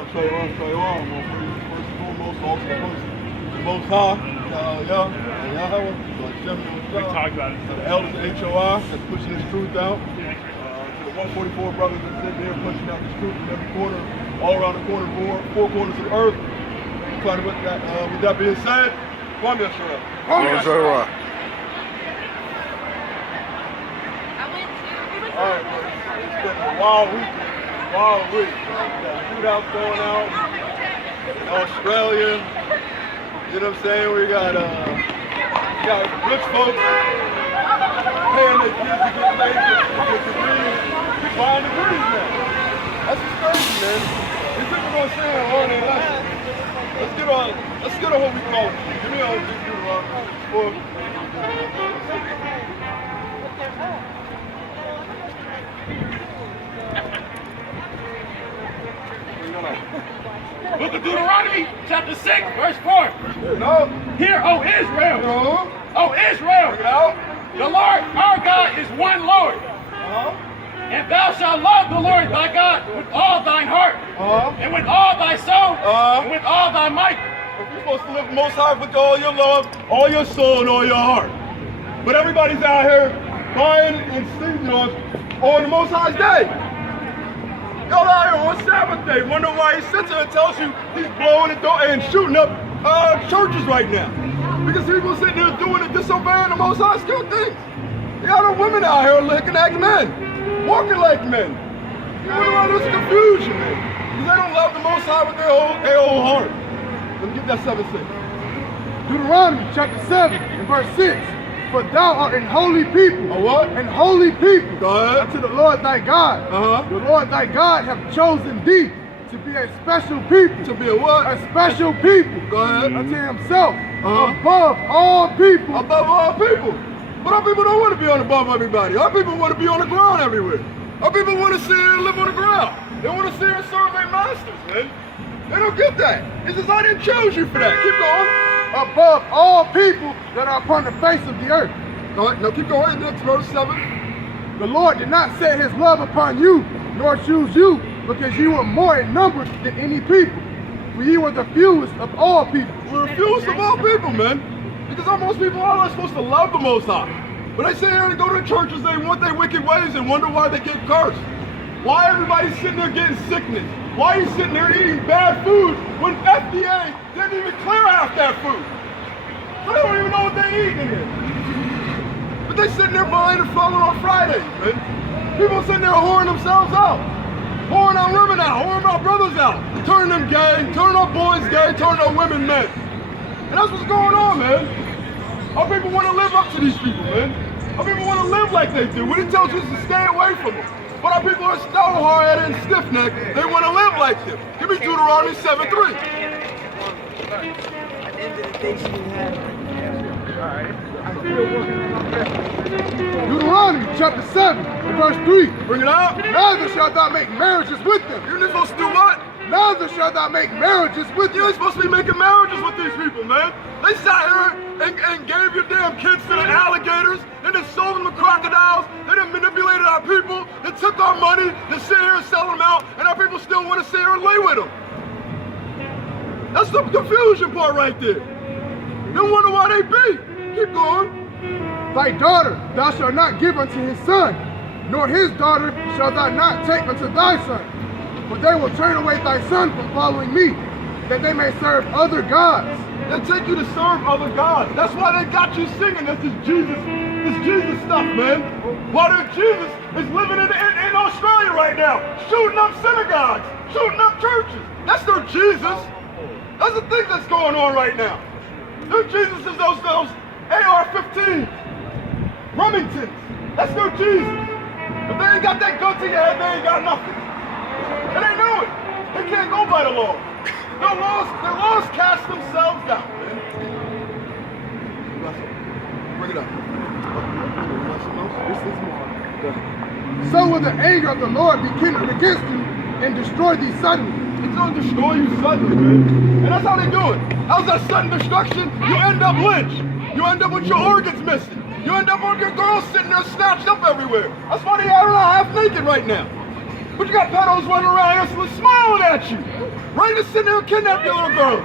Shalom. First and foremost, also the Most High. We talked about it. The elders of H.O.I. that's pushing this truth out. To the 144 brothers that sit there pushing out this truth in every corner, all around the corner board, four corners of the earth. Trying to, with that being said, come on, Israel. Nazar. All right, it's been a wild week. Shootouts going out in Australia. You know what I'm saying? We got rich folks paying their kids to get paid to get degrees, buying degrees now. That's just crazy, man. These people gonna say and learn their lesson. Let's get on what we call it. Give me all this book. Book of Deuteronomy, chapter 6, verse 4. Hear, O Israel. O Israel. The Lord our God is one Lord. And thou shalt love the Lord thy God with all thine heart, and with all thy soul, and with all thy might. You're supposed to live the Most High with all your love, all your soul, and all your heart. But everybody's out here buying and singing on the Most High's day. Y'all out here on Sabbath day, wonder why he sits there and tells you he's blowing and shooting up churches right now. Because people sitting there doing it, disobeying the Most High's good things. You got the women out here looking like men, walking like men. You wonder why there's confusion, man. Because they don't love the Most High with their whole heart. Let me get that 7:6. Deuteronomy chapter 7 and verse 6. For thou art an holy people. A what? An holy people. Go ahead. Unto the Lord thy God. The Lord thy God hath chosen thee to be a special people. To be a what? A special people. Go ahead. Unto himself. Above all people. Above all people. But our people don't want to be on above everybody. Our people want to be on the ground everywhere. Our people want to sit here and live on the ground. They want to sit here and serve their masters, man. They don't get that. He says, I didn't choose you for that. Keep going. Above all people that are upon the face of the earth. Go ahead. No, keep going. Next verse 7. The Lord did not set his love upon you, nor choose you, because you were more in number than any people. For ye were the fewest of all people. We're the fewest of all people, man. Because most people are not supposed to love the Most High. But they sit here and go to churches, they want their wicked ways and wonder why they get cursed. Why everybody's sitting there getting sickness? Why are you sitting there eating bad food when FDA didn't even clear half that food? So they don't even know what they eat in here. But they sitting there buying and following on Fridays, man. People sitting there whoring themselves out. Whoring our women out, whoring our brothers out. Turning them gay, turning our boys gay, turning our women men. And that's what's going on, man. Our people want to live up to these people, man. Our people want to live like they do. When it tells you to stay away from them. But our people are stone hard-headed and stiff-necked. They want to live like them. Give me Deuteronomy 7:3. At the end of the day, she didn't have Deuteronomy chapter 7 and verse 3. Bring it out. Neither shalt thou make marriages with them. You're not supposed to do what? Neither shalt thou make marriages with You them. ain't supposed to be making marriages with these people, man. They sat here and gave your damn kids to the alligators. They done sold them to crocodiles. They done manipulated our people. They took our money. They sit here and sell them out. And our people still want to sit here and lay with them. That's the confusion part right there. They wonder why they beat. Keep going. Thy daughter thou shalt not give unto his son, nor his daughter shalt thou not take unto thy son. For they will turn away thy son from following me, that they may serve other gods. They take you to serve other gods. That's why they got you singing this Jesus stuff, man. While Jesus is living in Australia right now, shooting up synagogues, shooting up churches. That's their Jesus. That's the thing that's going on right now. Their Jesus is those AR-15s, Remingtons. That's their Jesus. If they ain't got that gun to your head, they ain't got nothing. And they know it. They can't go by the law. Their laws cast themselves out, man. Bring it up. So will the anger of the Lord be kindled against you and destroy thee suddenly. It's going to destroy you suddenly, man. And that's how they do it. How's that sudden destruction? You end up lynched. You end up with your organs missing. You end up with your girls sitting there snatched up everywhere. That's why they are half naked right now. But you got pedos running around here smiling at you, ready to sit there and kidnap your little girls.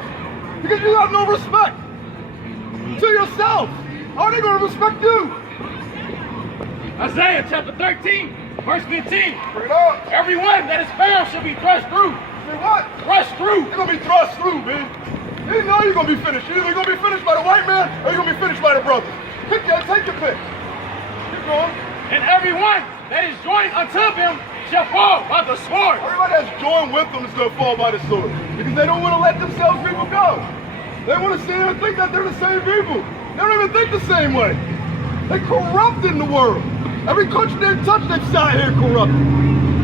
Because you have no respect to yourself. How are they going to respect you? Isaiah chapter 13, verse 15. Bring it up. Everyone that is found shall be thrust through. Say what? Thrust through. You're going to be thrust through, man. You know you're going to be finished. You're either going to be finished by the white man or you're going to be finished by the brothers. Take your pick. Keep going. And everyone that is joined unto them shall fall by the sword. Everybody that's joined with them is going to fall by the sword. Because they don't want to let themselves people go. They want to sit here and think that they're the same people. They don't even think the same way. They corrupt in the world. Every country they touch, they've sat here corrupted.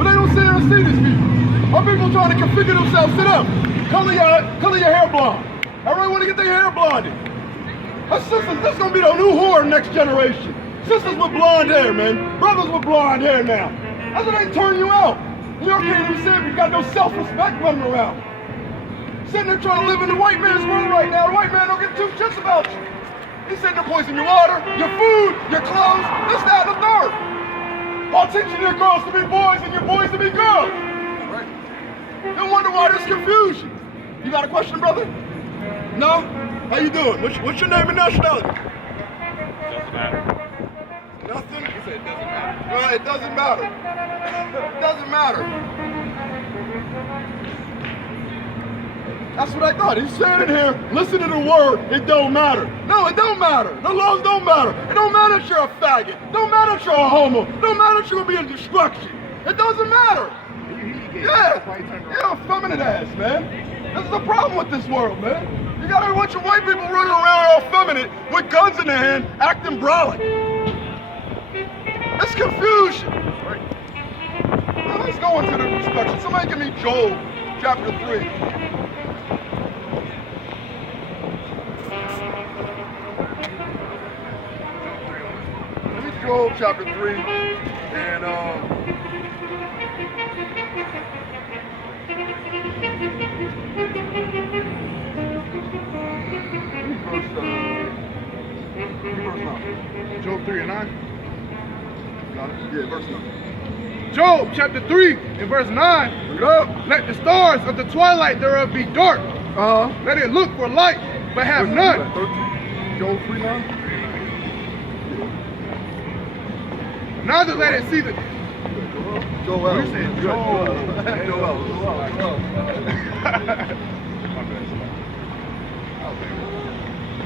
But they don't sit here and see these people. Our people trying to configure themselves to them. Color your hair blonde. Everybody want to get their hair blonded. Our sisters, this is going to be the new whore next generation. Sisters with blonde hair, man. Brothers with blonde hair now. That's why they turn you out. You can't even say if you got no self-respect running around. Sitting there trying to live in the white man's world right now. The white man don't give two shits about you. He's sitting there poisoning your water, your food, your clothes, this, that, and the third. While teaching your girls to be boys and your boys to be girls. Right? No wonder why there's confusion. You got a question, brother? No? How you doing? What's your name and nationality? Doesn't matter. Nothing? You said it doesn't matter. Well, it doesn't matter. It doesn't matter. That's what I thought. He's saying it here, listen to the word, it don't matter. No, it don't matter. The laws don't matter. It don't matter if you're a faggot. It don't matter if you're a homo. It don't matter if you're going to be in destruction. It doesn't matter. Yeah, feminine ass, man. This is the problem with this world, man. You got a bunch of white people running around all feminine with guns in their hand, acting brolic. It's confusion. Now let's go into the destruction. Somebody give me Joel chapter 3. Joel chapter 3 and Job 3 and 9. Got it? Yeah, verse 9. Job chapter 3 and verse 9. Bring it up. Let the stars of the twilight thereof be dark. Let it look for light, but have none. 13. Joel 3:9. Neither let it see the Joel. You said Joel. Joel.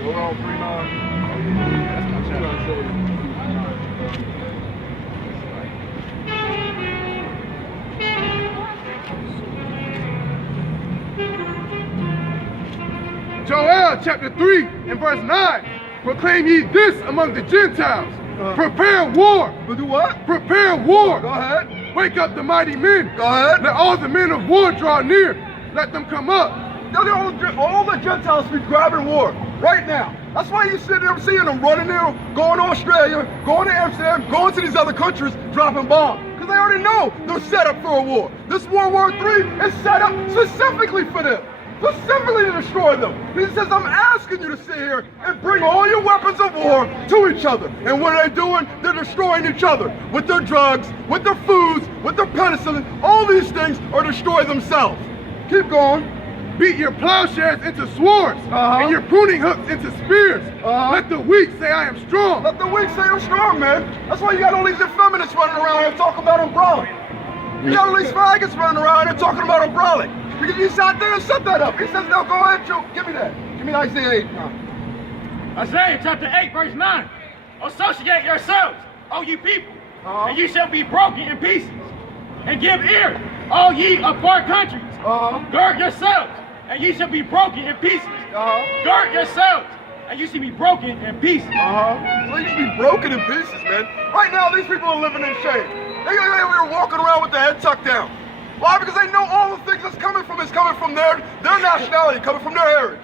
Joel 3:9. That's my chapter. Joel chapter 3 and verse 9. Proclaim ye this among the Gentiles. Prepare war. But do what? Prepare war. Go ahead. Wake up the mighty men. Go ahead. Let all the men of war draw near. Let them come up. All the Gentiles be grabbing war right now. That's why you sit there seeing them running there, going to Australia, going to Amsterdam, going to these other countries, dropping bombs. Because they already know they're set up for a war. This World War III is set up specifically for them. Specifically to destroy them. He says, I'm asking you to sit here and bring all your weapons of war to each other. And what are they doing? They're destroying each other with their drugs, with their foods, with their penicillin. All these things are destroy themselves. Keep going. Beat your plowshares into swords and your pruning hooks into spears. Let the weak say I am strong. Let the weak say I'm strong, man. That's why you got all these feminists running around here talking about umbrella. You got all these faggots running around here talking about umbrella. Because you sat there and set that up. He says, no, go ahead, Joe. Give me that. Give me Isaiah 8. Isaiah chapter 8, verse 9. Associate yourselves, O ye people, and ye shall be broken in pieces. And give ear, all ye of far countries. Gird yourselves, and ye shall be broken in pieces. Gird yourselves, and you shall be broken in pieces. So you should be broken in pieces, man. Right now, these people are living in shame. They're walking around with their head tucked down. Why? Because they know all the things that's coming from their nationality, coming from their heritage.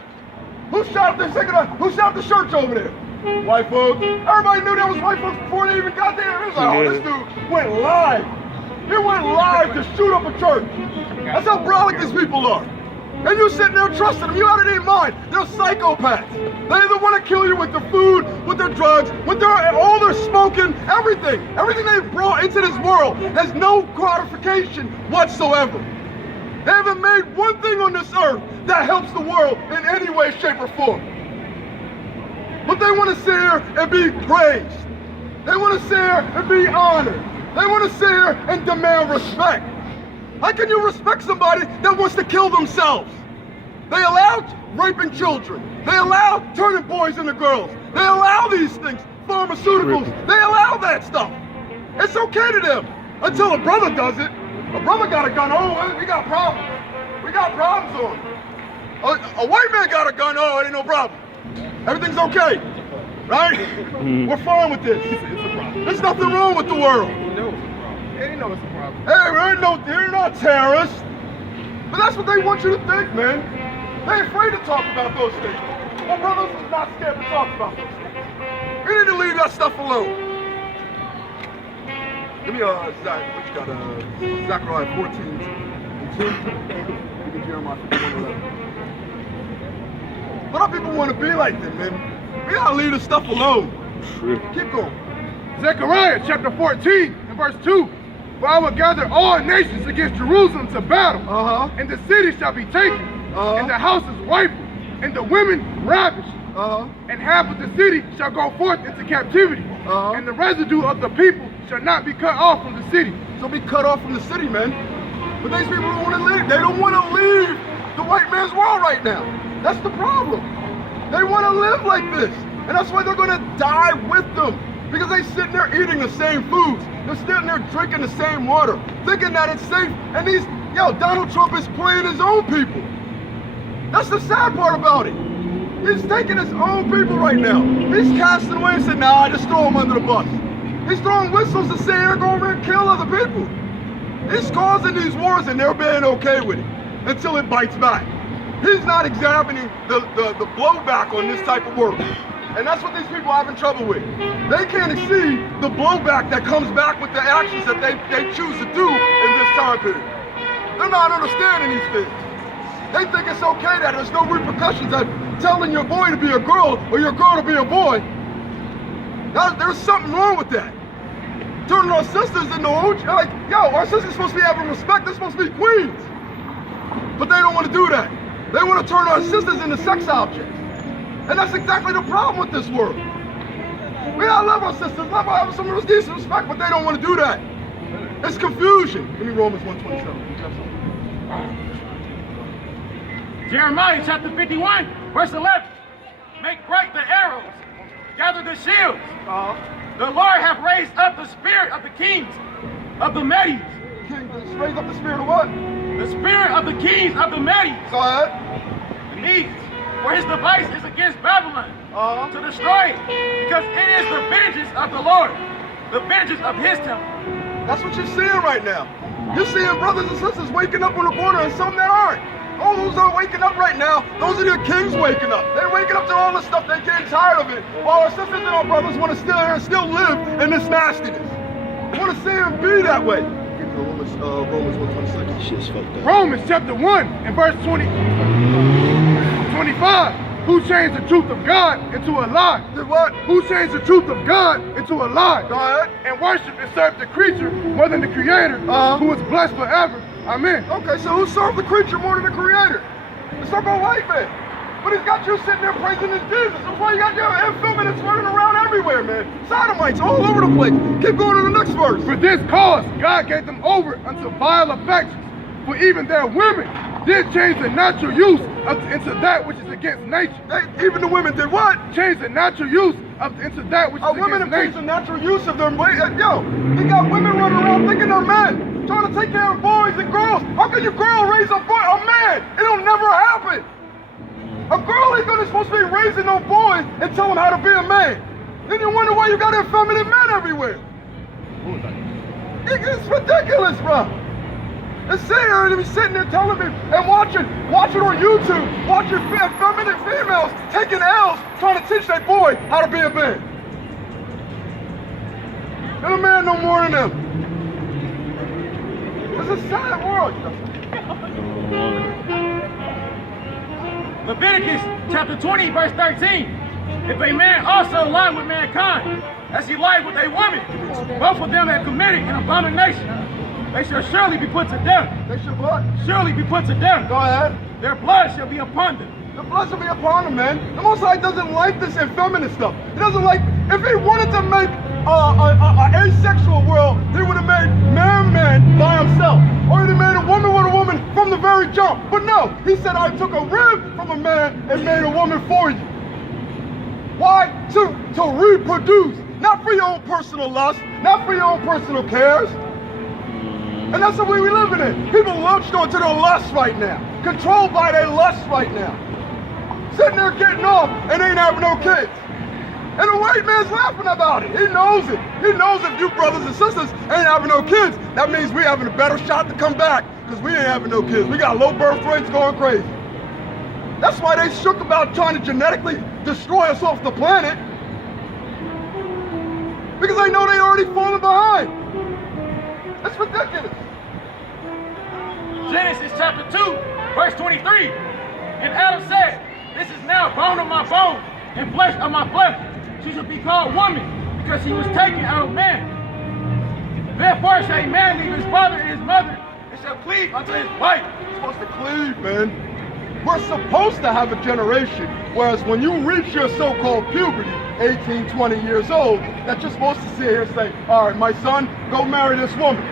Who shot up the church over there? White folks. Everybody knew there was white folks before they even got there. It was like, oh, this dude went live. He went live to shoot up a church. That's how brolic these people are. And you sitting there trusting them. You out of their mind. They're psychopaths. They either want to kill you with their food, with their drugs, with all their smoking, everything. Everything they've brought into this world has no gratification whatsoever. They haven't made one thing on this earth that helps the world in any way, shape, or form. But they want to sit here and be praised. They want to sit here and be honored. They want to sit here and demand respect. How can you respect somebody that wants to kill themselves? They allow raping children. They allow turning boys into girls. They allow these things, pharmaceuticals. They allow that stuff. It's okay to them until a brother does it. A brother got a gun. Oh, we got problems. We got problems on it. A white man got a gun. Oh, it ain't no problem. Everything's okay, right? We're fine with this. It's a problem. There's nothing wrong with the world. He knows it's a problem. Yeah, he knows it's a problem. Hey, they're not terrorists. But that's what they want you to think, man. They're afraid to talk about those things. My brothers is not scared to talk about those things. We need to leave that stuff alone. Give me Zach, what you got? Zechariah 14:2. Give me Jeremiah 51:11. What do people want to be like them, man? We gotta leave this stuff alone. Keep going. Zechariah chapter 14 and verse 2. For I will gather all nations against Jerusalem to battle, and the city shall be taken, and the houses rifled, and the women ravished, and half of the city shall go forth into captivity, and the residue of the people shall not be cut off from the city. So be cut off from the city, man. But these people don't want to leave. They don't want to leave the white man's world right now. That's the problem. They want to live like this. And that's why they're going to die with them. Because they sitting there eating the same foods. They're sitting there drinking the same water. Thinking that it's safe. And Donald Trump is playing his own people. That's the sad part about it. He's taking his own people right now. He's casting away and saying, nah, just throw them under the bus. He's throwing whistles to say they're going to kill other people. He's causing these wars and they're being okay with it until it bites back. He's not examining the blowback on this type of work. And that's what these people are having trouble with. They can't see the blowback that comes back with the actions that they choose to do in this time period. They're not understanding these things. They think it's okay that there's no repercussions at telling your boy to be a girl or your girl to be a boy. There's something wrong with that. Turning our sisters into like, our sisters supposed to be having respect. They're supposed to be queens. But they don't want to do that. They want to turn our sisters into sex objects. And that's exactly the problem with this world. We gotta love our sisters, love our have some decent respect, but they don't want to do that. It's confusion. Give me Romans 1:27. Jeremiah chapter 51, verse 11. Make bright the arrows, gather the shields. The Lord hath raised up the spirit of the kings of the Medes. Raise up the spirit of what? The spirit of the kings of the Medes. Go ahead. The Medes. For his device is against Babylon to destroy it, because it is the vengeance of the Lord, the vengeance of his temple. That's what you're seeing right now. You're seeing brothers and sisters waking up on the corner and some that aren't. All those that are waking up right now, those are your kings waking up. They're waking up to all this stuff, they're getting tired of it. While our sisters and our brothers want to still live in this nastiness. Want to see them be that way. Romans 1:26. Shit's fucked up. Romans chapter 1 and verse 25. Who changed the truth of God into a lie? Did what? Who changed the truth of God into a lie? Go ahead. And worship and serve the creature more than the creator, who is blessed forever. Amen. Okay, so who served the creature more than the creator? The so-called white man. But he's got you sitting there praising his Jesus. That's why you got your effeminates running around everywhere, man. Sodomites all over the place. Keep going to the next verse. For this cause, God gave them over unto vile affections. For even their women did change the natural use into that which is against nature. Even the women did what? Change the natural use into that which is women against have changed nature. the natural use of them. They got women running around thinking they're men, trying to take care of boys and girls. How can your girl raise a man? It'll never happen. A girl ain't supposed to be raising no boy and tell him how to be a man. Then you wonder why you got effeminate men everywhere. It's ridiculous, bro. And sitting there telling me and watching on YouTube, watching effeminate females taking L's trying to teach their boy how to be a man. And a man no more than them. It's a sad world. Leviticus chapter 20, verse 13. If a man also lie with mankind, as he lied with a woman, both of them have committed an abomination. They shall surely be put to death. They should what? Surely be put to death. Go ahead. Their blood shall be upon them. The blood shall be upon them, man. The Most High doesn't like this effeminate stuff. He doesn't like, if he wanted to make an asexual world, he would have made man by himself. Or he'd have made a woman from the very jump. But no, he said, I took a rib from a man and made a woman for you. Why? To reproduce. Not for your own personal lust, not for your own personal cares. And that's the way we're living in. People launched onto their lusts right now. Controlled by their lusts right now. Sitting there getting off and ain't having no kids. And the white man's laughing about it. He knows it. He knows if you brothers and sisters ain't having no kids, that means we having a better shot to come back. Because we ain't having no kids. We got low birth rates going crazy. That's why they shook about trying to genetically destroy us off the planet. Because they know they already falling behind. That's ridiculous. Genesis chapter 2, verse 23. And Adam said, this is now bone of my bone and flesh of my flesh. She shall be called woman, because she was taken out of man. Therefore shall a man leave his father and his mother, and shall cleave unto his wife. You're supposed to cleave, man. We're supposed to have a generation, whereas when you reach your so-called puberty, 18, 20 years old, that you're supposed to sit here and say, all right, my son, go marry this woman.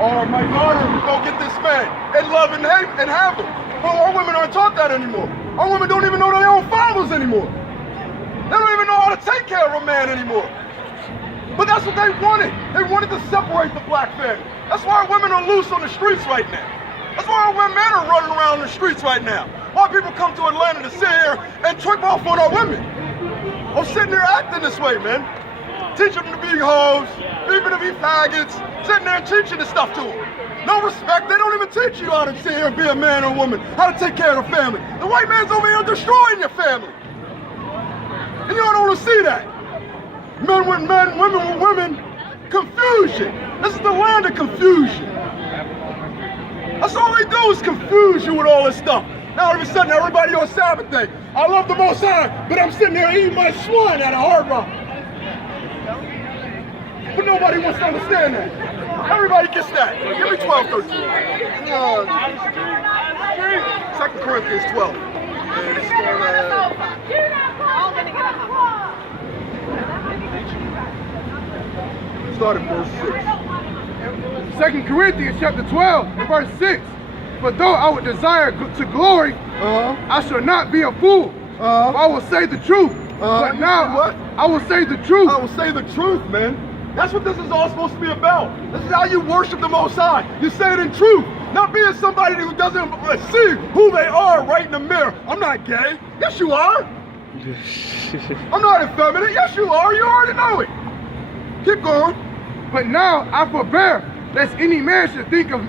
Or my daughter, go get this man. And love and hate and have them. But our women aren't taught that anymore. Our women don't even know their own fathers anymore. They don't even know how to take care of a man anymore. But that's what they wanted. They wanted to separate the black family. That's why our women are loose on the streets right now. That's why our men are running around the streets right now. Why people come to Atlanta to sit here and trip off on our women. Or sitting there acting this way, man. Teaching them to be hoes, people to be faggots, sitting there and teaching this stuff to them. No respect. They don't even teach you how to sit here and be a man or woman, how to take care of the family. The white man's over here destroying your family. And you don't want to see that. Men with men, women with women. Confusion. This is the land of confusion. That's all they do is confuse you with all this stuff. Now all of a sudden everybody on Sabbath day, I love the Most High, but I'm sitting there eating my swine at a Hard Rock. But nobody wants to understand that. Everybody gets that. Give me 12, 13. 2 Corinthians 12. Start at verse 6. 2 Corinthians chapter 12 and verse 6. For though I would desire to glory, I shall not be a fool. I will say the truth. But now what? I will say the truth. I will say the truth, man. That's what this is all supposed to be about. This is how you worship the Most High. You say it in truth. Not being somebody who doesn't see who they are right in the mirror. I'm not gay. Yes, you are. I'm not effeminate. Yes, you are. You already know it. Keep going. But now I forbear, lest any man should think of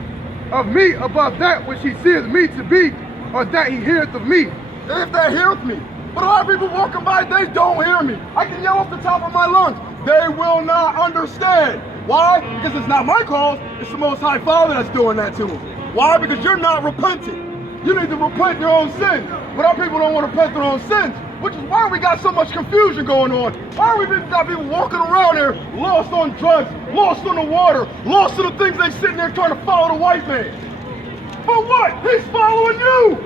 me above that which he seeth me to be, or that he heareth of me. If they heareth me. But a lot of people walking by, they don't hear me. I can yell off the top of my lungs. They will not understand. Why? Because it's not my cause. It's the Most High Father that's doing that to them. Why? Because you're not repenting. You need to repent your own sins. But our people don't want to repent their own sins, which is why we got so much confusion going on. Why we got people walking around here lost on drugs, lost on the water, lost in the things they sitting there trying to follow the white man. For what? He's following you.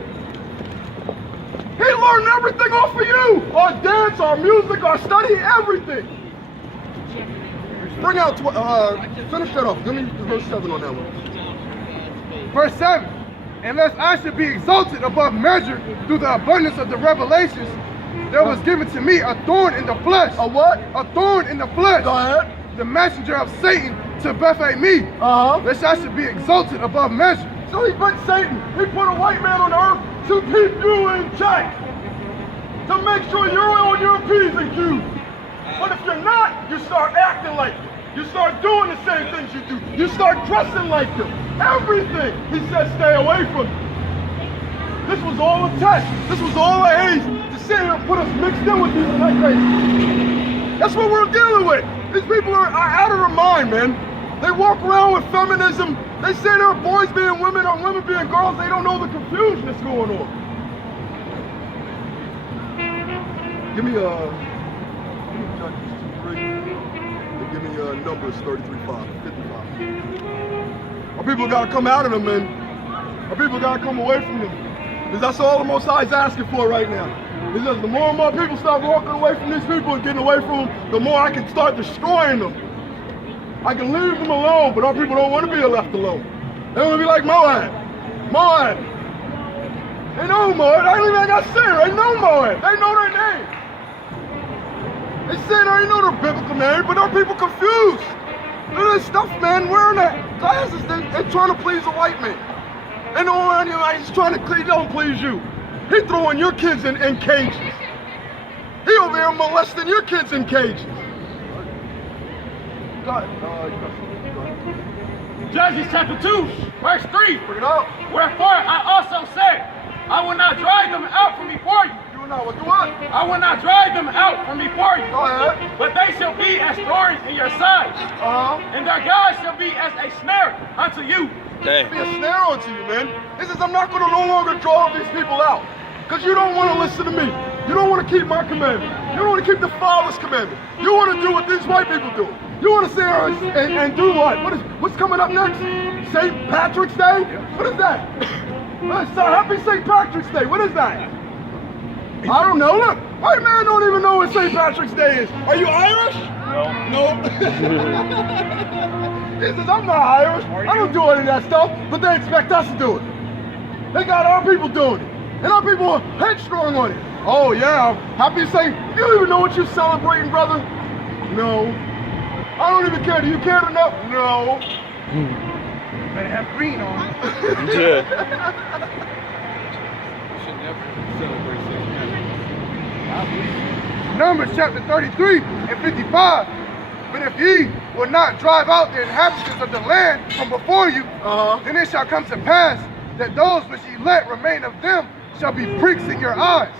He learned everything off of you. Our dance, our music, our study, everything. Bring out, finish that off. Give me verse 7 on that one. Verse 7. And lest I should be exalted above measure through the abundance of the revelations, there was given to me a thorn in the flesh. A what? A thorn in the flesh. Go ahead. The messenger of Satan to buffet me. Lest I should be exalted above measure. So he put Satan, he put a white man on earth to keep you in check. To make sure you're on your P's and Q's. But if you're not, you start acting like them. You start doing the same things you do. You start dressing like them. Everything. He said stay away from it. This was all a test. This was all a haze to sit here and put us mixed in with these like crazy. That's what we're dealing with. These people are out of their mind, man. They walk around with feminism. They say there are boys being women or women being girls. They don't know the confusion that's going on. Give me Judges 2:3. And give me Numbers 33:5, 55. Our people got to come out of them, man. Our people got to come away from them. Because that's all the Most High is asking for right now. He says the more and more people start walking away from these people and getting away from them, the more I can start destroying them. I can leave them alone, but our people don't want to be left alone. They want to be like Moab. Moab. They know Moab. I don't even got to say it. They know Moab. They know their name. They say they know their biblical name, but our people confused. Look at this stuff, man. Wearing that glasses, they're trying to please a white man. They know around here, he's trying to don't please you. He throwing your kids in cages. He over here molesting your kids in cages. Go ahead. Judges chapter 2, verse 3. Bring it out. Wherefore I also said, I will not drive them out from before you. You will not what? Do what? I will not drive them out from before you. Go ahead. But they shall be as thorns in your sides, and their God shall be as a snare unto you. Be a snare unto you, man. He says, I'm not going to no longer draw these people out. Because you don't want to listen to me. You don't want to keep my commandment. You don't want to keep the Father's commandment. You want to do what these white people do. You want to sit here and do what? What's coming up next? St. Patrick's Day? What is that? Happy St. Patrick's Day. What is that? I don't know. Look, white man don't even know what St. Patrick's Day is. Are you Irish? No. He says, I'm not Irish. I don't do any of that stuff, but they expect us to do it. They got our people doing it. And our people are headstrong on it. Oh yeah, happy St. You don't even know what you're celebrating, brother? No. I don't even care. Do you care to know? No. Better have green on. Yeah. Numbers chapter 33 and 55. But if ye will not drive out the inhabitants of the land from before you, then it shall come to pass that those which ye let remain of them shall be pricks in your eyes,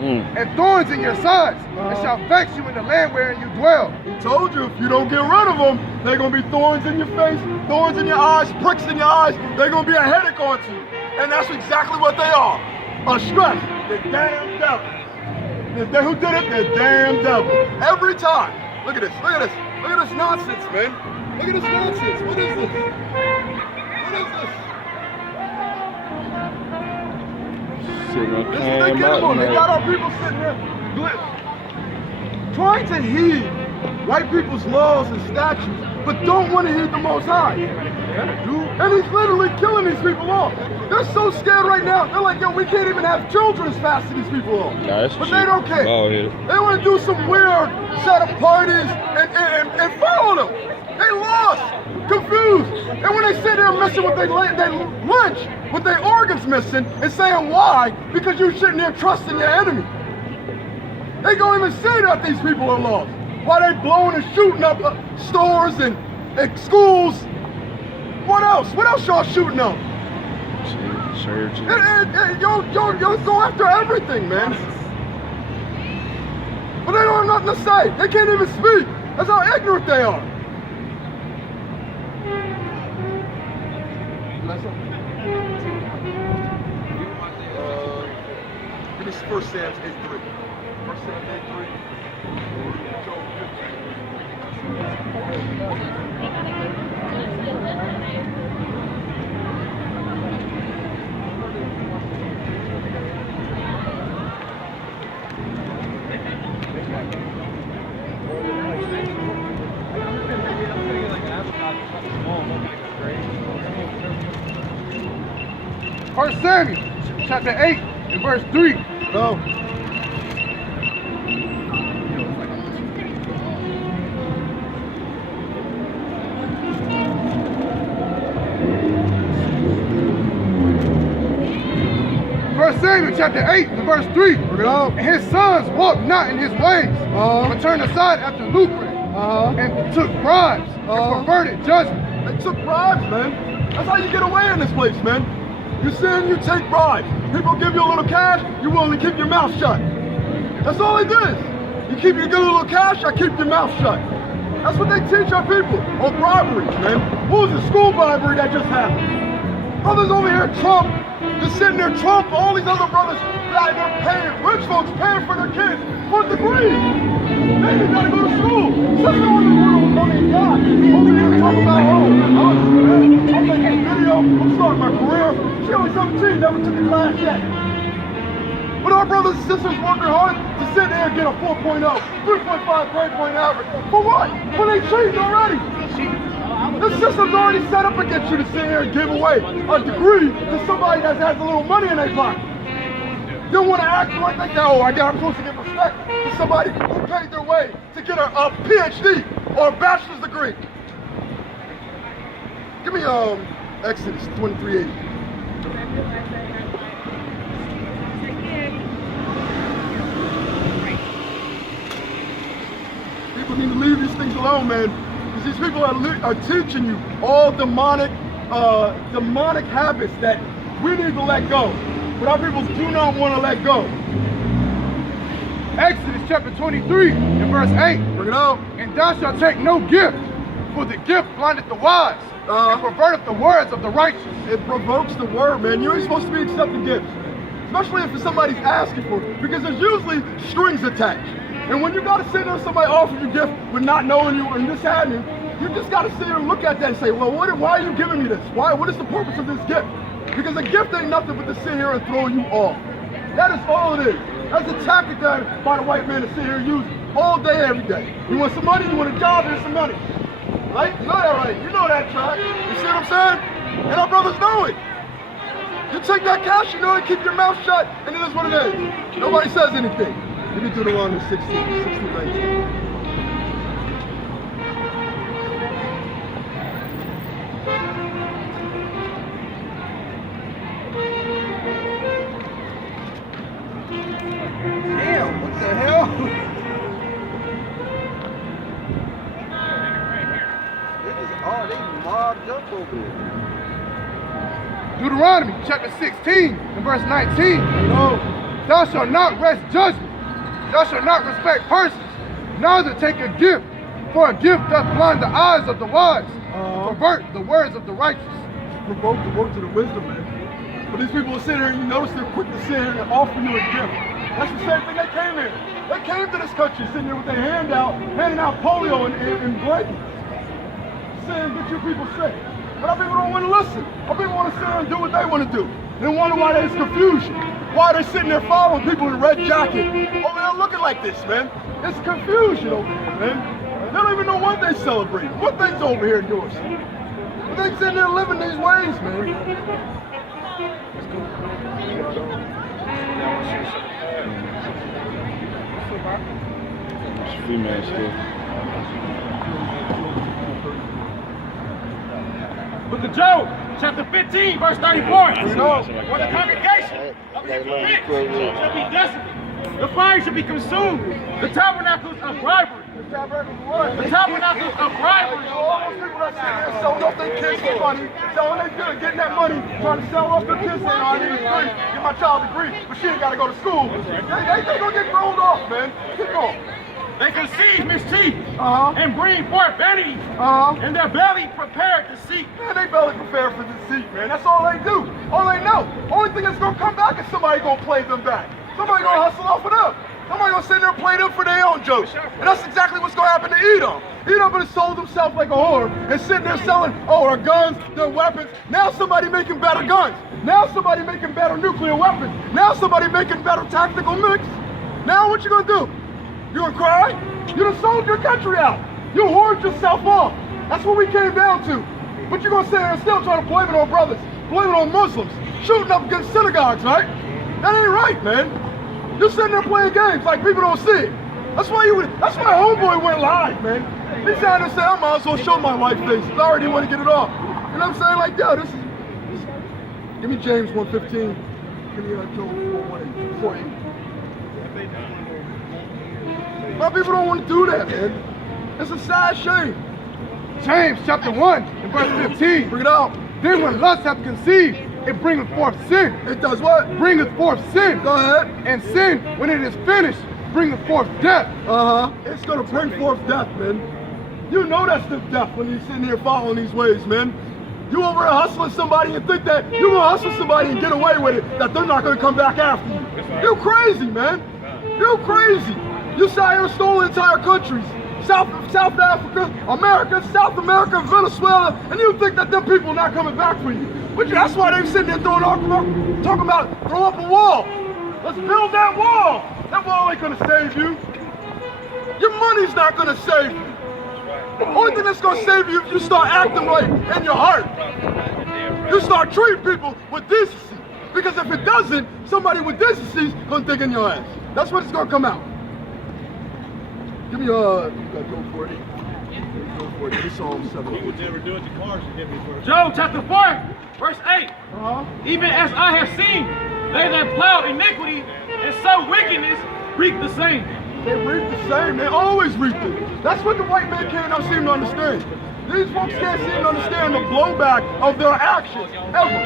and thorns in your sides, and shall vex you in the land wherein you dwell. He told you, if you don't get rid of them, they're going to be thorns in your face, thorns in your eyes, pricks in your eyes. They're going to be a headache onto you. And that's exactly what they are. A stress. The damn devil. Who did it? The damn devil. Every time. Look at this. Look at this. Look at this nonsense, man. Look at this nonsense. What is this? What is this? They got our people sitting there trying to heed white people's laws and statutes, but don't want to heed the Most High. And he's literally killing these people off. They're so scared right now. They're like, yo, we can't even have children as fast as these people are. But they don't care. They want to do some weird set of parties and follow them. They lost, confused. And when they sit there messing with their lunch, with their organs missing, and saying why? Because you're sitting there trusting your enemy. They don't even say that these people are lost. Why they blowing and shooting up stores and schools? What else? What else y'all shooting up? Y'all go after everything, man. But they don't have nothing to say. They can't even speak. That's how ignorant they are. Give me 1 Sam 8:3. 1 Sam 8:3. First Samuel chapter 8 and verse 3. Go. First Samuel chapter 8 and verse 3. And his sons walked not in his ways, but turned aside after lucre, and took bribes, and perverted judgment. They took bribes, man. That's how you get away in this place, man. You sin, you take bribes. People give you a little cash, you're willing to keep your mouth shut. That's all it is. You get a little cash, I keep your mouth shut. That's what they teach our people on briberies, man. What was the school bribery that just happened? Brothers over here, Trump They're sitting there, Trump, all these other brothers, they're paying, rich folks paying for their kids for degrees. They ain't gotta go to school. Sister on the world, money and God. Over here talking about, I'm making a video, I'm starting my career. She only 17, never took a class yet. But our brothers and sisters working hard to sit there and get a 4.0, 3.5 grade point average. For what? When they cheating already. The system's already set up against you to sit here and give away a degree to somebody that has a little money in their pocket. They want to act like they go, I'm supposed to give respect to somebody who paid their way to get a PhD or a bachelor's degree. Give me Exodus 23:8. People need to leave these things alone, man. Because these people are teaching you all demonic habits that we need to let go. But our people do not want to let go. Exodus chapter 23 and verse 8. Bring it out. And thou shalt take no gift, for the gift blindeth the wise, and perverteth the words of the righteous. It provokes the word, man. You ain't supposed to be accepting gifts. Especially if somebody's asking for it. Because there's usually strings attached. And when you got to sit there and somebody offers you a gift with not knowing you and this happening, you just got to sit there and look at that and say, well, why are you giving me this? What is the purpose of this gift? Because a gift ain't nothing but to sit here and throw you off. That is all it is. That's a tactic done by the white man to sit here and use all day, every day. You want some money, you want a job, here's some money. Right? You know that, right? You know that, Chuck. You see what I'm saying? And our brothers know it. You take that cash, you know it, keep your mouth shut, and it is what it is. Nobody says anything. Give me Deuteronomy 16:19. Deuteronomy chapter 16 and verse 19. Thou shalt not rest judgment. Thou shalt not respect persons, neither take a gift, for a gift doth blind the eyes of the wise, pervert the words of the righteous. Provoke the words of the wisdom, man. But these people are sitting here and you notice they're quick to sit here and offer you a gift. That's the same thing they came here. They came to this country sitting here with their hand out, handing out polio and blankets. Saying get you people sick. But our people don't want to listen. Our people want to sit there and do what they want to do. They wonder why there's confusion. Why they're sitting there following people in a red jacket over there looking like this, man. It's confusion over here, man. They don't even know what they celebrate. What thing's over here doing? But they sitting there living these ways, man. Female still. Book of Job, chapter 15, verse 34. When the congregation of his prince shall be desolate, the fire shall be consumed, the tabernacles of bribery. The tabernacles of bribery. All those people that sit there selling off their kids for money, selling their good, getting that money, trying to sell off their kids, saying, I need a degree, get my child a degree, but she ain't got to go to school. They gonna get thrown off, man. Keep going. They conceive mischief and bring forth vanity, and their belly prepared to seek. Man, they belly prepared for deceit, man. That's all they do. All they know. Only thing that's gonna come back is somebody gonna play them back. Somebody gonna hustle off of them. Somebody gonna sit there and play them for their own jokes. And that's exactly what's gonna happen to Edom. Edom has sold himself like a whore and sitting there selling, our guns, their weapons. Now somebody making better guns. Now somebody making better nuclear weapons. Now somebody making better tactical mix. Now what you gonna do? You gonna cry? You done sold your country out. You whored yourself off. That's what we came down to. But you're gonna sit here and still try to blame it on brothers, blame it on Muslims, shooting up against synagogues, right? That ain't right, man. You're sitting there playing games like people don't see it. That's why homeboy went live, man. He tried to say, I might as well show my white face. I already want to get it off. You know what I'm saying? Like, yo, this is give me James 1:15. Give me Job 4:8. My people don't want to do that, man. It's a sad shame. James chapter 1 and verse 15. Bring it out. Then when lust hath conceived, it bringeth forth sin. It does what? Bringeth forth sin. Go ahead. And sin, when it is finished, bringeth forth death. It's going to bring forth death, man. You know that's the death when you're sitting here following these ways, man. You over there hustling somebody and think that you're gonna hustle somebody and get away with it, that they're not gonna come back after you. You're crazy, man. You're crazy. You sat here and stole entire countries. South Africa, America, South America, Venezuela, and you think that them people are not coming back for you. But that's why they sitting there talking about throw up a wall. Let's build that wall. That wall ain't gonna save you. Your money's not gonna save you. The only thing that's gonna save you if you start acting right in your heart. You start treating people with decency. Because if it doesn't, somebody with decency is gonna dig in your ass. That's what it's gonna come out. Give me you gotta go for it. Go for it. Give me Psalm 7. He would never do it to cars to get me first. Job chapter 4, verse 8. Even as I have seen, they that plow iniquity and sow wickedness reap the same. They reap the same. They always reap it. That's what the white man can't seem to understand. These folks can't seem to understand the blowback of their actions, ever.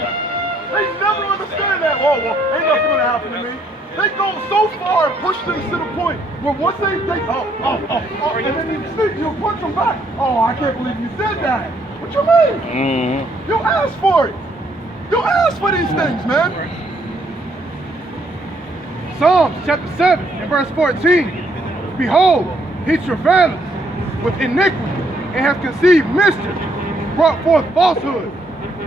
They never understand that. Oh, well, ain't nothing gonna happen to me. They go so far and push things to the point where once they think, and then you punch them back. Oh, I can't believe you said that. What you mean? You asked for it. You asked for these things, man. Psalms chapter 7 and verse 14. Behold, he travaileth with iniquity and hath conceived mischief, brought forth falsehood.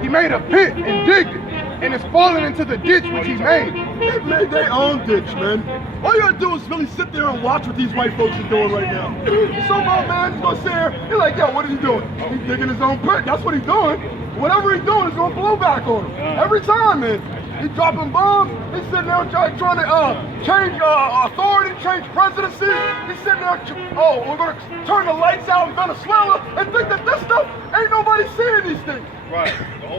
He made a pit and digged it, and is fallen into the ditch which he made. They made their own ditch, man. All you gotta do is really sit there and watch what these white folks are doing right now. The so-called man is gonna sit here, you're like, yo, what is he doing? He's digging his own pit. That's what he's doing. Whatever he's doing is gonna blow back on him. Every time, man. He's dropping bombs. He's sitting there trying to change authority, change presidency. He's sitting there, we're gonna turn the lights out in Venezuela and think that this stuff, ain't nobody seeing these things. Right.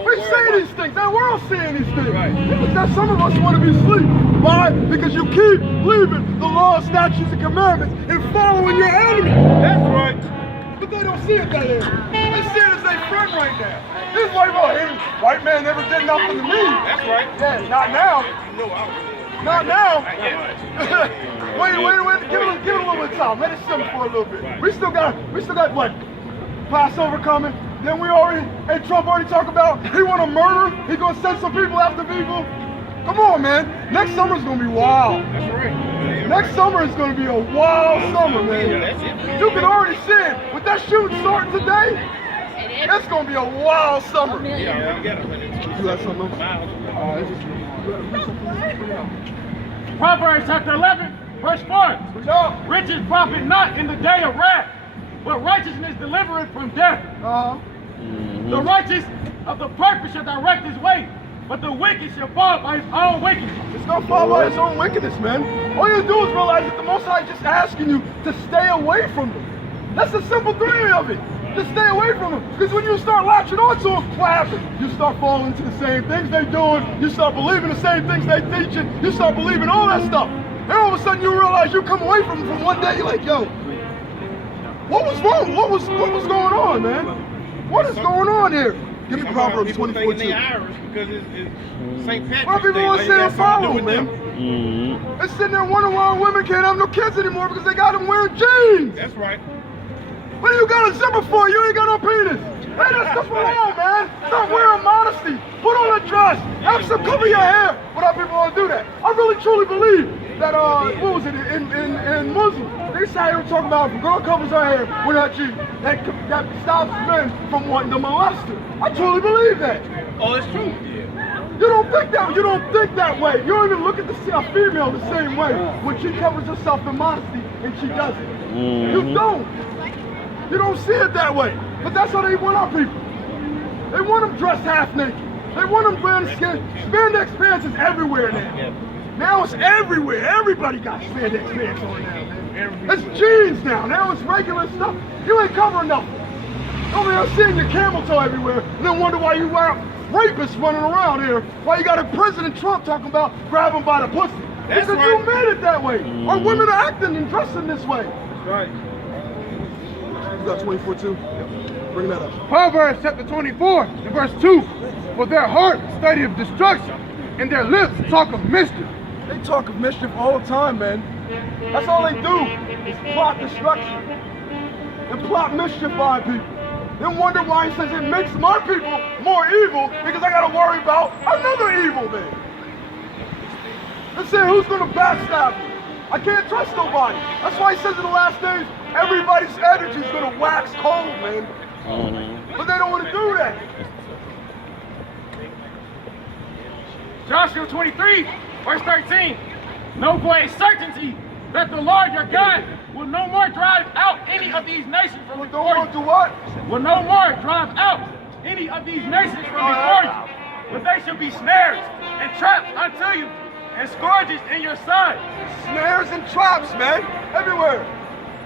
We see these things. That world's seeing these things. Right. Because that some of us want to be asleep. Why? Because you keep leaving the law, statutes, and commandments and following your enemy. That's right. But they don't see it that way. They see it as their friend right now. This white man never did nothing to me. That's right. Yeah, not now. You know I was. Not now. Wait. Give it a little bit of time. Let it simmer for a little bit. We still got what? Passover coming. Then Trump already talked about he want to murder. He gonna send some people after people. Come on, man. Next summer's gonna be wild. That's right. Next summer is gonna be a wild summer, man. You can already see it. With that shooting starting today, it's gonna be a wild summer. Yeah, I get it. You got something? Proverbs chapter 11, verse 4. Riches profit not in the day of wrath, but righteousness delivereth from death. The righteous of the perfect shall direct his way, but the wicked shall fall by his own wickedness. It's gonna fall by his own wickedness, man. All you do is realize that the Most High is just asking you to stay away from them. That's the simple theory of it. Just stay away from them. Because when you start latching on to them, what happens? You start falling into the same things they're doing. You start believing the same things they're teaching. You start believing all that stuff. And all of a sudden you realize you come away from them from one day, you're like, yo, what was wrong? What was going on, man? What is going on here? Give me Proverbs 24:2. They Irish because it's St. Patrick's Well, people want to say follow, man. them. They're sitting there wondering why women can't have no kids anymore because they got them wearing jeans. That's right. What do you got a zipper for? You ain't got no penis. Hey, that stuff's wrong, man. Stop wearing modesty. Put on a dress. Have some cover your hair. What other people want to do that? I really truly believe that, what was it, in Muslim, they sat here talking about if a girl covers her hair with her jeans, that stops men from wanting to molest her. I truly believe that. Oh, it's true. You don't think that way. You don't even look at a female the same way when she covers herself in modesty and she doesn't. You don't. You don't see it that way. But that's how they want our people. They want them dressed half naked. They want them wearing spandex pants is everywhere now. Now it's everywhere. Everybody got spandex pants on now, man. It's jeans now. Now it's regular stuff. You ain't covering nothing. Over there seeing your camel toe everywhere and then wonder why you got rapists running around here. Why you got a President Trump talking about grabbing by the pussy. That's because right. you made it that way. Our women are acting and dressing this way. That's right. You got 24:2? Bring that up. Proverbs chapter 24 and verse 2. For their heart study of destruction, and their lips talk of mischief. They talk of mischief all the time, man. That's all they do is plot destruction and plot mischief by people. then wonder why he says it makes my people more evil because I got to worry about another evil man. Let's say who's going to backstab me? I can't trust nobody. That's why he says in the last days, everybody's energy is going to wax cold, man. But they don't want to do that. Joshua 23, verse 13. Know for a certainty that the Lord your God will no more drive out any of these nations from before you. Do what? Will no more drive out any of these nations from before you. But they shall be snares and traps unto you, and scourges in your side. Snares and traps, man. Everywhere.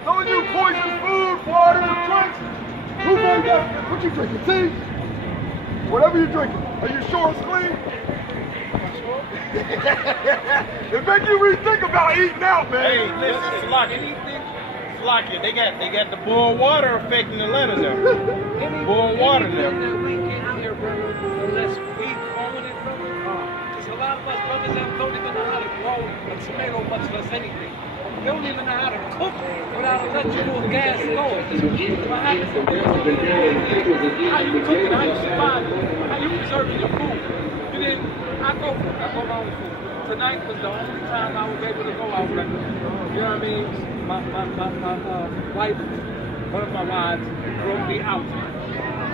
Some of you poison food, water, drinks. Who made that? What you drinking? Tea? Whatever you're drinking. Are you sure it's clean? It make you rethink about eating out, man. Hey, listen, Slakia, they got the boiled water affecting the letter there. Boiled water there. That we get here, brother, unless we growing it, brother. Because a lot of us brothers don't even know how to grow a tomato, much less anything. They don't even know how to cook without an electrical gas stove. What happens is how you cook it, how you survive it, how you preserving your food. And then I go my own food. Tonight was the only time I was able to go out with, you know what I mean? My wife, one of my wives, broke me out.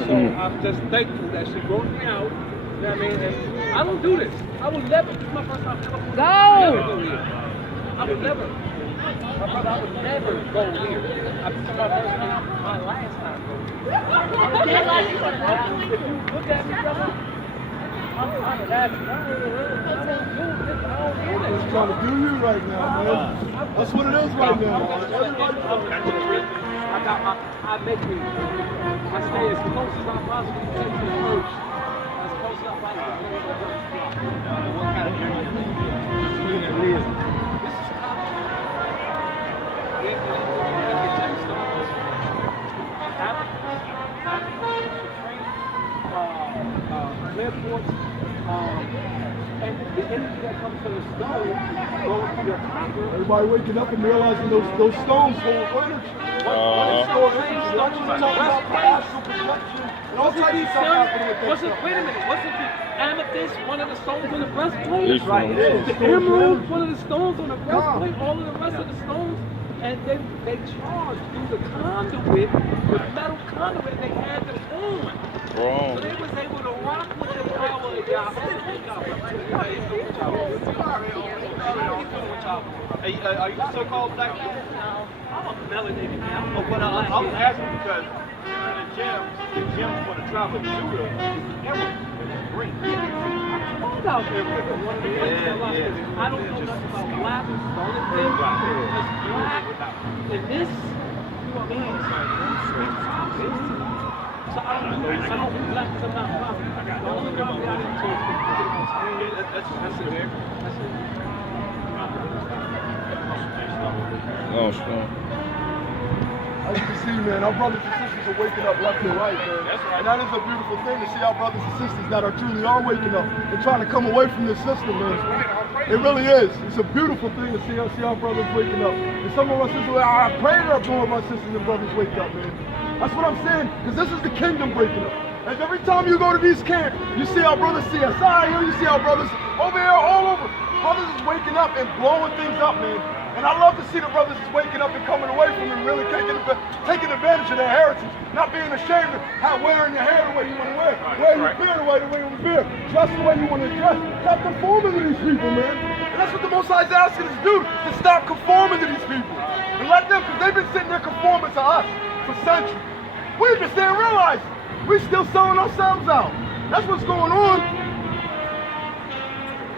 So I'm just thankful that she broke me out. You know what I mean? And I don't do this. I would never, this is my first time ever. Go! I would never. My brother, I would never go here. This is my first time, my last time going. If you look at me, brother, I'm trying to laugh. I don't do this. I don't do this. It's trying to do you right now, man. That's what it is right now. I make it. I stay as close as I possibly can to the church. As close as I possibly can. What kind of journey is this? This is and the energy that comes from the stone goes to your copper. Everybody waking up and realizing those stones hold energy. They store energy. They're actually talking about the astral projection and all types of stuff happening with that. Wait a minute, wasn't the amethyst one of the stones on the breastplate? Right, it is. The emerald, one of the stones on the breastplate, all of the rest of the stones. And they charged through the conduit, the metal conduit, they had them on. So they was able to rock with the power of Yahweh. Are you so-called black man? No, I'm a melanated man. Oh, but I'm asking because the gems for the tribe of Judah is emerald, green. Hold out there, one of the places I don't know nothing about black. The only thing is black. And this, means so I don't do black because I'm not prophet. The only prophet I didn't talk to. That's it there. That's it. Oh, sure. As you can see, man, our brothers and sisters are waking up left and right, man. That's right. And that is a beautiful thing to see our brothers and sisters that are truly waking up and trying to come away from this system, man. It really is. It's a beautiful thing to see our brothers waking up. And some of us sisters, I pray that more of my sisters and brothers wake up, man. That's what I'm saying, because this is the kingdom breaking up. And every time you go to these camps, you see our brothers CSI here, you see our brothers over here, all over. Brothers is waking up and blowing things up, man. And I love to see the brothers is waking up and coming away from it, really taking advantage of their heritage, not being ashamed of wearing your hair the way you want to wear, wearing your beard the way you want to wear, dress the way you want to dress. Stop conforming to these people, man. And that's what the Most High is asking us to do, to stop conforming to these people. And let them, because they've been sitting there conforming to us for centuries. We just didn't realize it. We're still selling ourselves out. That's what's going on.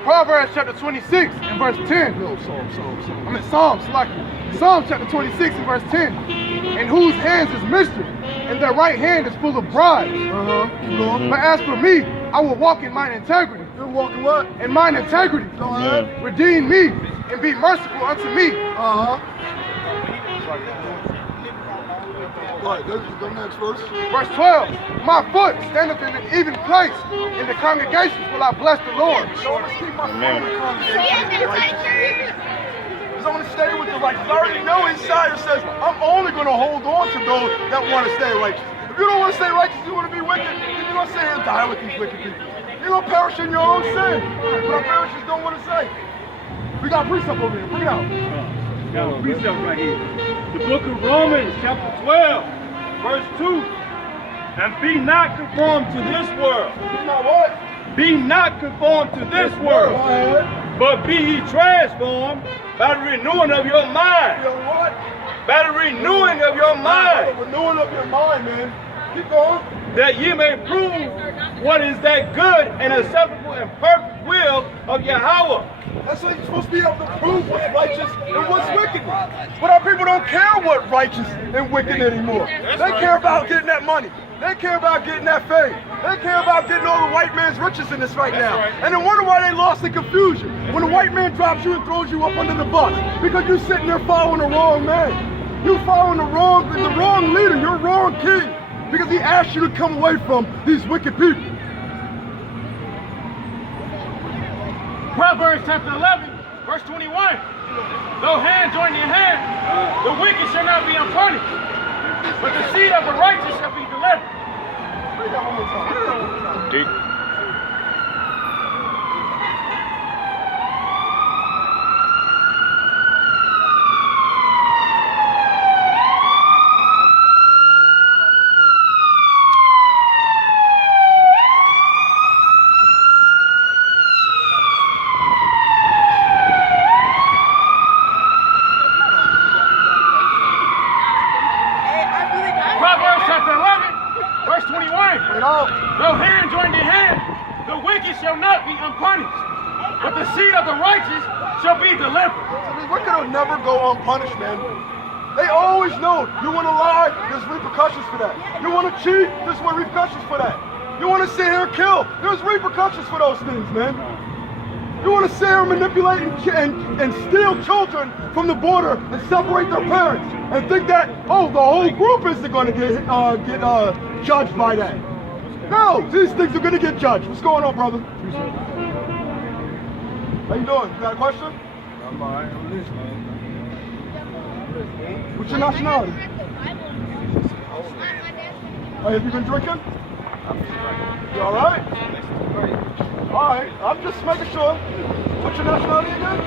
Proverbs chapter 26 and verse 10. No, Psalms, like Psalms chapter 26 and verse 10. In whose hands is mischief, and their right hand is full of bribes. But as for me, I will walk in mine integrity. You're walking what? In mine integrity. Go ahead. Redeem me and be merciful unto me. Right, go next verse. Verse 12. My foot standeth in an even place. In the congregations will I bless the Lord. So I'm gonna keep my foot in the congregation. Because I want to stay with the righteous. I already know inside it says, I'm only going to hold on to those that want to stay righteous. If If you don't want to stay righteous, you want to be wicked, then you're going to stay here and die with these wicked people. You're going to perish in your own sin. But our parents don't want to say. We got precept over here. Bring it out. Got a precept right here. The book of Romans, chapter 12, verse 2. And be not conformed to this world. Now what? Be not conformed to this world, but be ye transformed by the renewing of your mind. You know what? By the renewing of your mind. Renewing of your mind, man. Keep going. That ye may prove what is that good and acceptable and perfect will of Yahweh. That's why you're supposed to be able to prove what's righteous and what's wicked. But our people don't care what righteous and wicked anymore. They care about getting that money. They care about getting that fame. They care about getting all the white man's riches in this right now. And then wonder why they lost in confusion. When the white man drops you and throws you up under the bus. Because you're sitting there following the wrong man. You're following the wrong leader. You're wrong king. Because he asked you to come away from these wicked people. Proverbs chapter 11, verse 21. Though hand join in hand, the wicked shall not be unpunished, but the seed of the righteous shall be delivered. Read that one more time. Read that one more time. Deep. Proverbs chapter 11, verse 21. Though hand join in hand, the wicked shall not be unpunished, but the seed of the righteous shall be delivered. I mean, wicked will never go unpunished, man. They always know you want to lie, there's repercussions for that. You want to cheat, there's repercussions for that. You want to sit here and kill, there's repercussions for those things, man. You want to sit here and manipulate and steal children from the border and separate their parents and think that, oh, the whole group isn't going to get judged by that. No, these things are going to get judged. What's going on, brother? How you doing? You got a question? I'm all right. I'm listening. What's your nationality? Oh, have you been drinking? You all right? All right, I'm just making sure. What's your nationality again?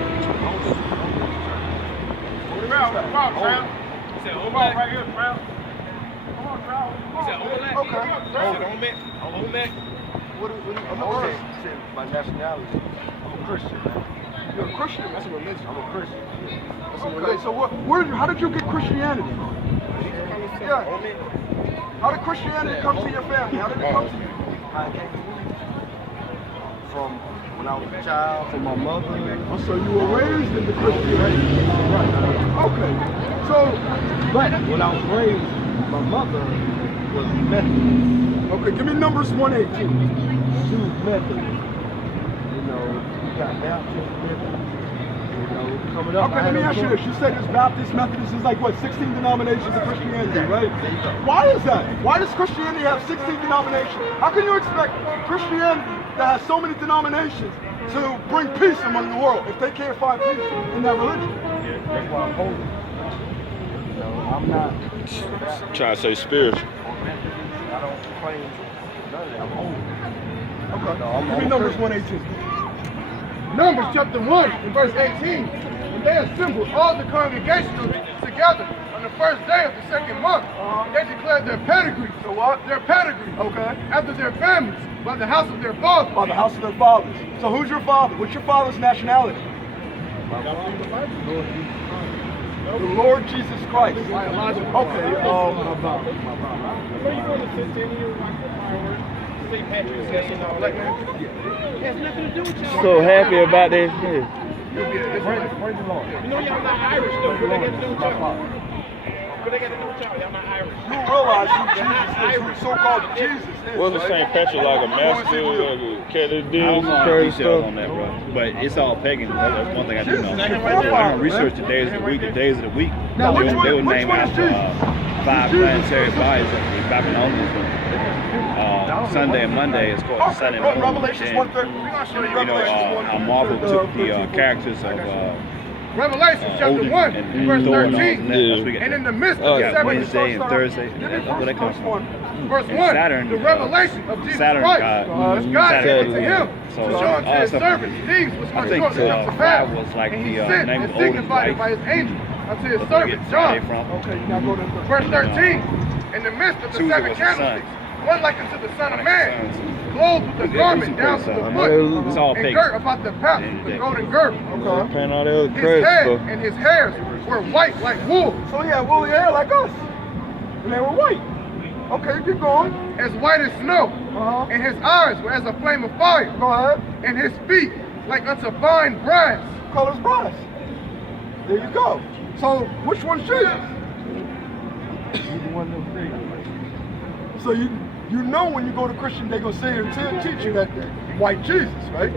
Crown. He said, overlap right here, crown. Come on, crown. He said, overlap. Okay. My nationality. I'm a Christian. You're a Christian? That's a religion. I'm a Christian. That's a Okay, religion. so how did you get Christianity? Yeah. How did Christianity come to your family? How did it come to you? From when I was a child, from my mother. Oh, so you were raised in the Christianity. Right. Okay. So, But when I was raised, my mother was Methodist. okay, give me Numbers 1:18. She was Methodist. You know, we got Baptist, Methodist. You know, coming up. Okay, let me ask you this. You said there's Baptist, Methodist, is like what, 16 denominations of Christianity, right? Why is that? Why does Christianity have 16 denominations? How can you expect Christianity that has so many denominations to bring peace among the world if they can't find peace in that religion? That's why I'm holy. You know, I'm not Trying to say spiritual. I don't claim none of that. I'm holy. Okay. No, I'm Give me Numbers 1:18. Numbers chapter 1 and verse 18. When they assembled all the congregation together on the first day of the second month, they declared their pedigree. So what? Their pedigree. Okay. After their families, by the house of their fathers. By the house of their fathers. So who's your father? What's your father's nationality? The Lord Jesus Christ. Okay. So happy about this. You know y'all not Irish though. What they got to do with y'all? What they got to do with y'all? Y'all not Irish. You realize who Jesus is, who so-called Jesus is, Wasn't right? St. Patrick like a master, like a Catholic I don't know deal? the details on that, bro. But it's all pagan. That's one thing I do know. I don't research the days of the week. The days of the week. Now, they which will one name is after Jesus? 5 planetary bodies of the Babylonians. Sunday and Monday is called Sun and Moon. Revelations And, 1:30. you know, how Marvel took the characters of Revelation chapter Odin 1 and verse Thor and all 13. that. That's what we get. And in the midst of the Yeah, 7 Wednesday and Thursday. That's where they come from. Verse And 1, Saturn, the revelation of Jesus Saturn Christ, God- which God Saturn, gave to him, so, to show unto his so servants things which I must think, shortly come to pass. Friday was like And he the, sent name and of Odin's signified it by wife. his angel unto his That's where we servant get Friday John. from. Okay, you now go to verse 13. In the midst of the Tuesday 7 was the sun. candlesticks, one like unto the Son of Like Man, the sun. clothed with the It's garment a down great to the sun. foot, It's all and pagan. girt about the paps End of with the the day. golden girdle. Paying all that His crazy head stuff. and his hairs were white like wool, So he had woolly hair like us. And they were white. Okay, keep going. as white as snow, and his eyes were as a flame of fire, Go ahead. and his feet like unto fine brass. Color's brass. There you go. So which one's Jesus? So you know when you go to Christian, they gonna say and teach you that white Jesus, right?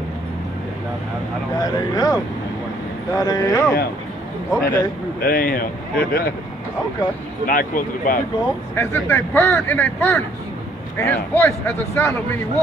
That ain't him. That ain't him. Okay. That ain't him. Okay. Not equal to the Keep Bible. going. As if they burned in a furnace, and his voice as the sound of many waters.